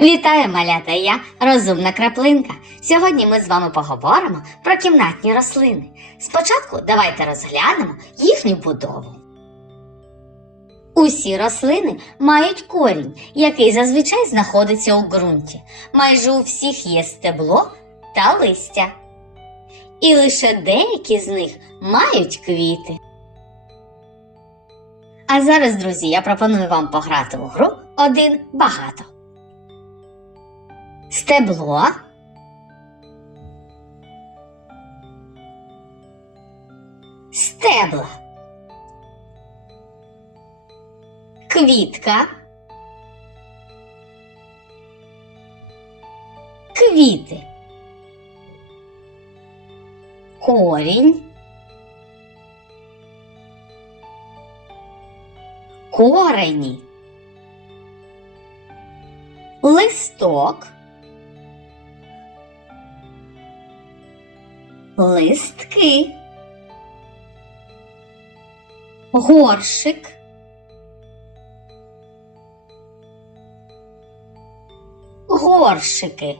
Вітаю, малята! Я розумна краплинка. Сьогодні ми з вами поговоримо про кімнатні рослини. Спочатку давайте розглянемо їхню будову. Усі рослини мають корінь, який зазвичай знаходиться у ґрунті. Майже у всіх є стебло та листя. І лише деякі з них мають квіти. А зараз, друзі, я пропоную вам пограти у гру один багато. Стебло. Стебла. Квітка. Квіти. Корінь. Корені. Листок. Листки. Горшик. Горшики.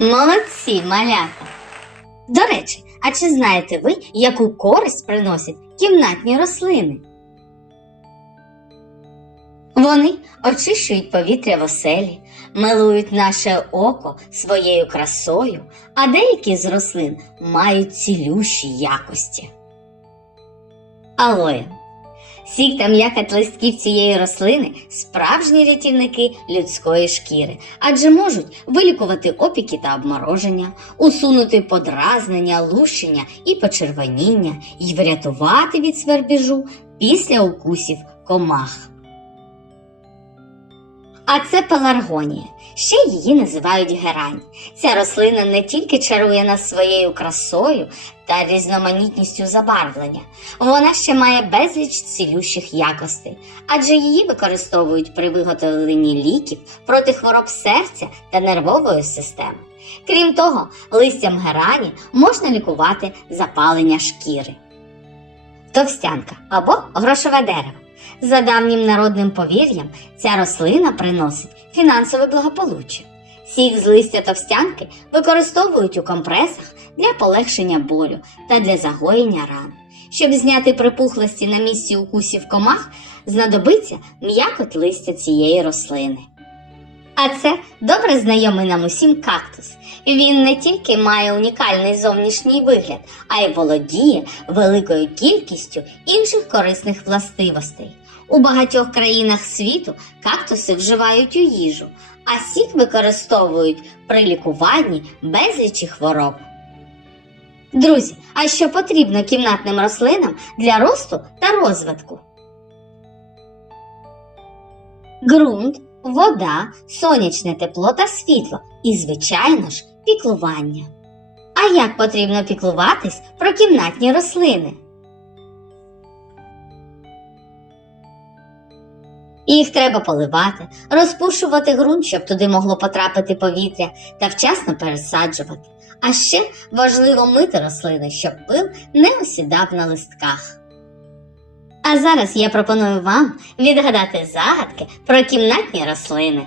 Молодці, малята. До речі, а чи знаєте ви, яку користь приносять кімнатні рослини? Вони очищують повітря в оселі, милують наше око своєю красою, а деякі з рослин мають цілющі якості. Алоє. Сік та м'якоть листків цієї рослини справжні рятівники людської шкіри, адже можуть вилікувати опіки та обмороження, усунути подразнення, лущення і почервоніння і врятувати від свербіжу після укусів комах. А це пеларгонія. Ще її називають герань. Ця рослина не тільки чарує нас своєю красою та різноманітністю забарвлення, вона ще має безліч цілющих якостей, адже її використовують при виготовленні ліків проти хвороб серця та нервової системи. Крім того, листям герані можна лікувати запалення шкіри. Товстянка або грошове дерево. За давнім народним повір'ям, ця рослина приносить фінансове благополуччя. Сік з листя товстянки використовують у компресах для полегшення болю та для загоєння ран. Щоб зняти припухлості на місці укусів комах, знадобиться м'якоть листя цієї рослини. А це добре знайомий нам усім кактус. Він не тільки має унікальний зовнішній вигляд, а й володіє великою кількістю інших корисних властивостей. У багатьох країнах світу кактуси вживають у їжу, а сік використовують при лікуванні безлічі хвороб. Друзі, а що потрібно кімнатним рослинам для росту та розвитку? Ґрунт, вода, сонячне тепло та світло і, звичайно ж, піклування. А як потрібно піклуватись про кімнатні рослини? Їх треба поливати, розпушувати ґрунт, щоб туди могло потрапити повітря, та вчасно пересаджувати. А ще важливо мити рослини, щоб пил не осідав на листках. А зараз я пропоную вам відгадати загадки про кімнатні рослини.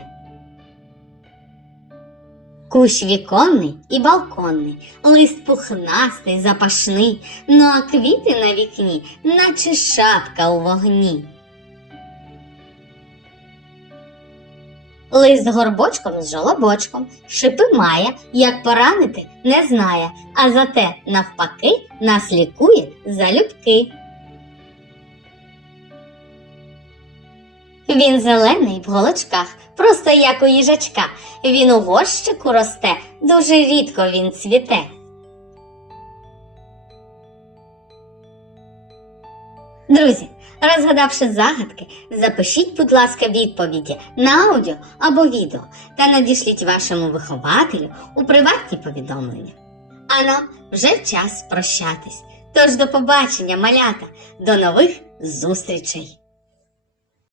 Кущ віконний і балконний, лист пухнастий, запашний, ну а квіти на вікні, наче шапка у вогні. Лист горбочком з жолобочком, шипи має, як поранити, не знає, а зате, навпаки, нас лікує залюбки. Він зелений в голочках, просто як у їжачка. Він у горщику росте, дуже рідко він цвіте. Друзі, розгадавши загадки, запишіть, будь ласка, відповіді на аудіо або відео та надішліть вашому вихователю у приватні повідомлення. А нам вже час прощатись. Тож до побачення, малята, до нових зустрічей!